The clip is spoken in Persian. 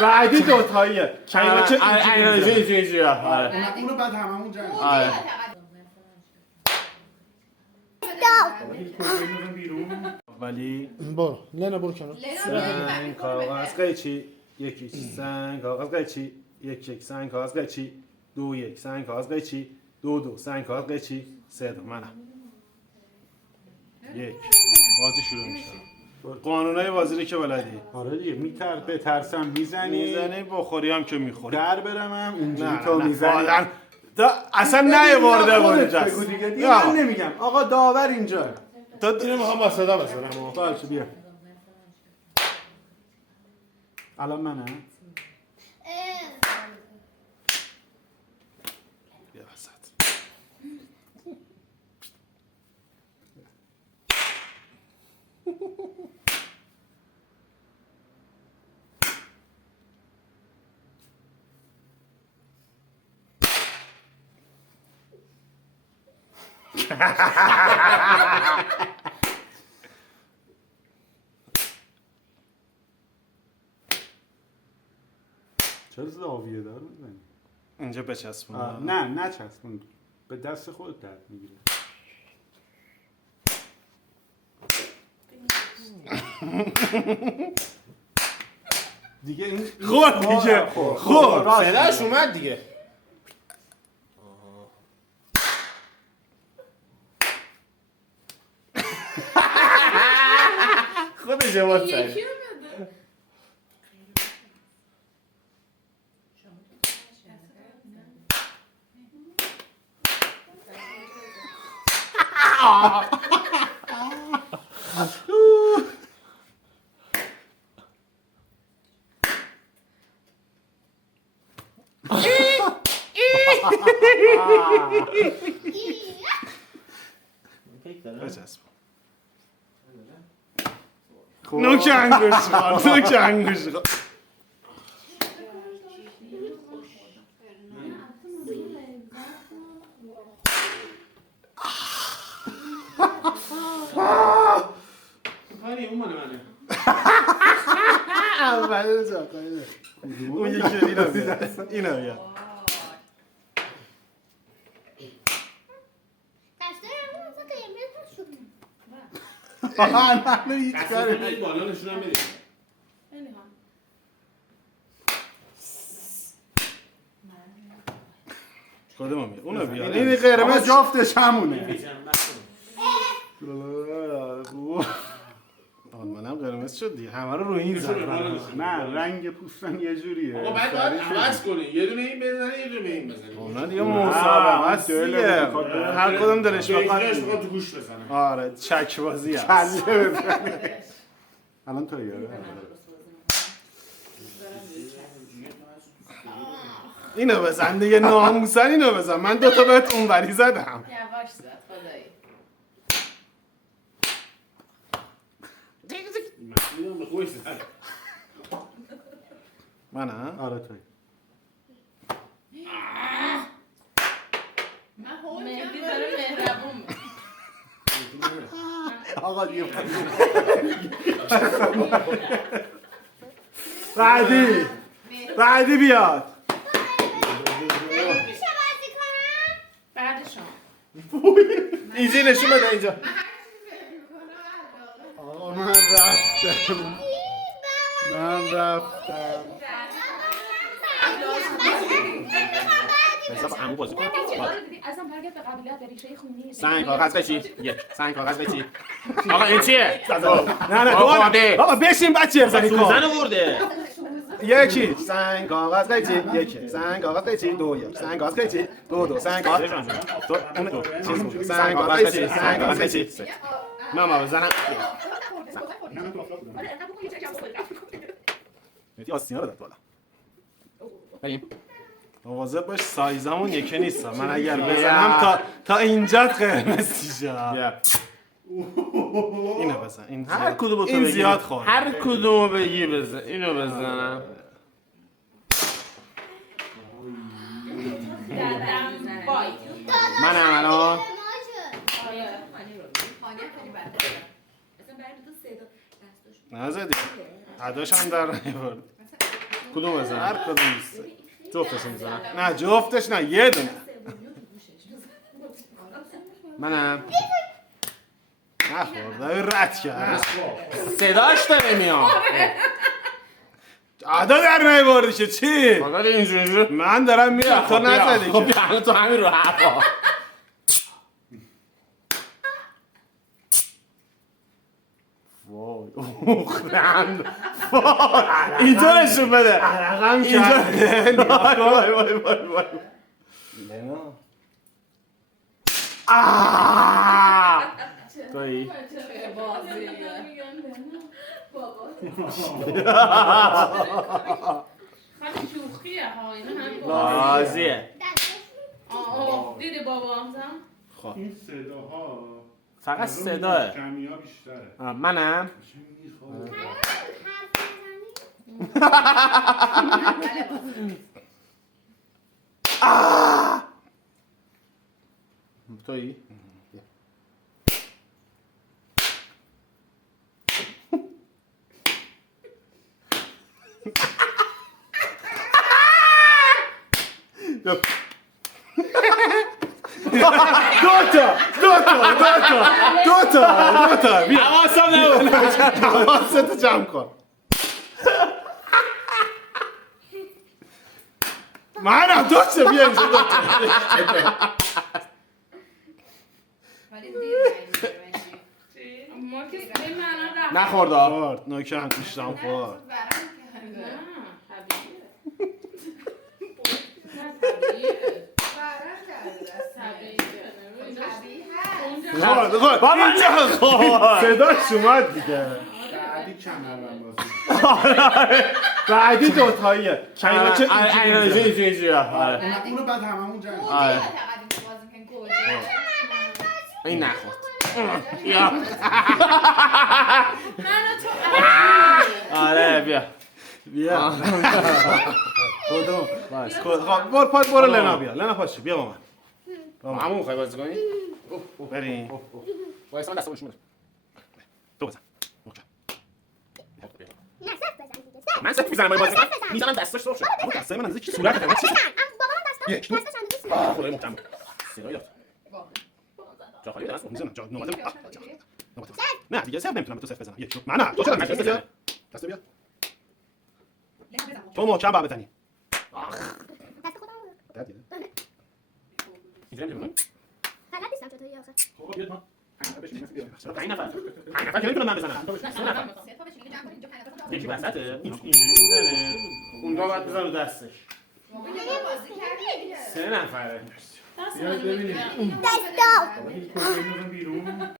بعدی دوتاییه اینجوری اونو بعد هممون جمع ولی برو لینا برو کنار سنگ کاغذ قیچی یکی سنگ کاغذ قیچی یک سنگ کاغذ قیچی 2 سنگ کاغذ قیچی 2 سنگ کاغذ قیچی 3 منم بازی شروع میشه قانونای بازی رو که بلدی آره دیگه بترسم میزنی بخوری هم که میخوری در برمم اینجوری تو میزنی اصلا نیورده بود بگو دیگه من نمیگم آقا داور اینجا اینو میخوام با صدا بزنم باشه بیا الان منم بیا وسط چرا زاویه دار میزنی اینجا بچسبون نه چسبون به دست خودت درد میگیره دیگه این خور دیگه خور صداش اومد دیگه خودش جواب سری یکی رو بده بچسبون نوک انگوش خواهد نوک انگوش خواهد اون مال منه اول جا اون یکی اینو بیاد اینو بیاد من هیچ کاری برید بالا نشونم برید کدوم میاد اونو بیاد این قرمز جافتش همونه منم قرمز شد دیگه همه رو این زدن نه رنگ پوستن یه جوریه آقا بعد باید عوض کنی یه دونه این بزنی یه دونه این بزنی اونا دیگه مسابقه است دیگه هر کدوم دلش اینجاش بخواد تو گوش بزنه آره چک بازی است کله بزنه الان تو یاره اینو بزن دیگه ناموسن اینو بزن من دوتا بهت اونوری زدم یواش زد خدایی مسئولیدم به خوش زد منم آره توی من مهدی داره مهربون آقا دیگه بعدی بیاد بعد شما ایزی نشون بده اینجا آقا من رفتم حساب عمو بازی کن اصلا برگرد به قبیلت به ریشه خونی سنگ کاغذ بچی سنگ کاغذ بچی آقا این چیه نه آقا بابا بشین بچه بزنی سوزن ورده یکی سنگ کاغذ قیچی یک سنگ کاغذ قیچی 2 سنگ کاغذ قیچی 2 سنگ کاغذ سنگ کاغذ قیچی سنگ کاغذ قیچی ماما بزنم میتی آستینا رو داد بالا بریم مواظب باش سایزمون یکی نیست من اگر بزنم تا اینجا قرمز میشه اینو بزن این هر کدومو تو این بگی زیاد خورد هر کدومو بگی بزن اینو بزنم دادم وای منم الان نزدی عداش هم در نیورد کدوم بزن؟ هر کدوم دوست داری. جفتش میزنم. نه جفتش نه یه دونه. منم نخورده رد کرد. صداش داره میاد. عدا در نیاوردی که چی؟ فقط اینجوری. من دارم میرم تو نزدی خب که. بیا تو همین رو هوا. وای اوخرند. اینجا نشون بده. عرقم اینجا. کرده. وای وای وای وای. لینا. تویی؟ خیلی شوخیه ها اینا هم بازیه. دیدی بابا همزم؟ این صداها فقط صداه. کمی ها بیشتره. منم تویی؟ دوتا بیا حواسم نبود. حواستو جمع کن. منم دوتا بیا اینجا دوتا. ما که به معنا رفت نخورد خورد نوکم گوشتم خورد. نه طبیعیه خورد خورد بابا چه خورد. صداش اومد دیگه. بعدی کمرم بازی. بعدی دوتاییه. اینجوری. آره. اونو بعد هممون جمع. آره. این نخورد. یا منو تو آره بیا. بیا کدوم برو لنا بیا لنا پاشو بیا با من همون میخوای بازی کنی؟ بریم وایسا من دستو بشون بده. تو بزن من صفر میزنم باید بازی کنم. میزنم دستش سرخ شد. اون دستای من از کی صورت کرد چی یک دو خدای محترم صدایی داد. جا خالی دست میزنم جا نوبت نه دیگه صفر نمیتونم تو صفر بزنم یک دو من نه تو چرا دست بیا دست بیا تو محکم با بزنی اینجوری نمیتونم خب بیا تو 5 نفر که نمیتونم من بزنم 3 نفر یکی وسطه اینجوری میزنه اون دو باید بزن رو دستش. 3 نفره. دست منو بگیر بیرون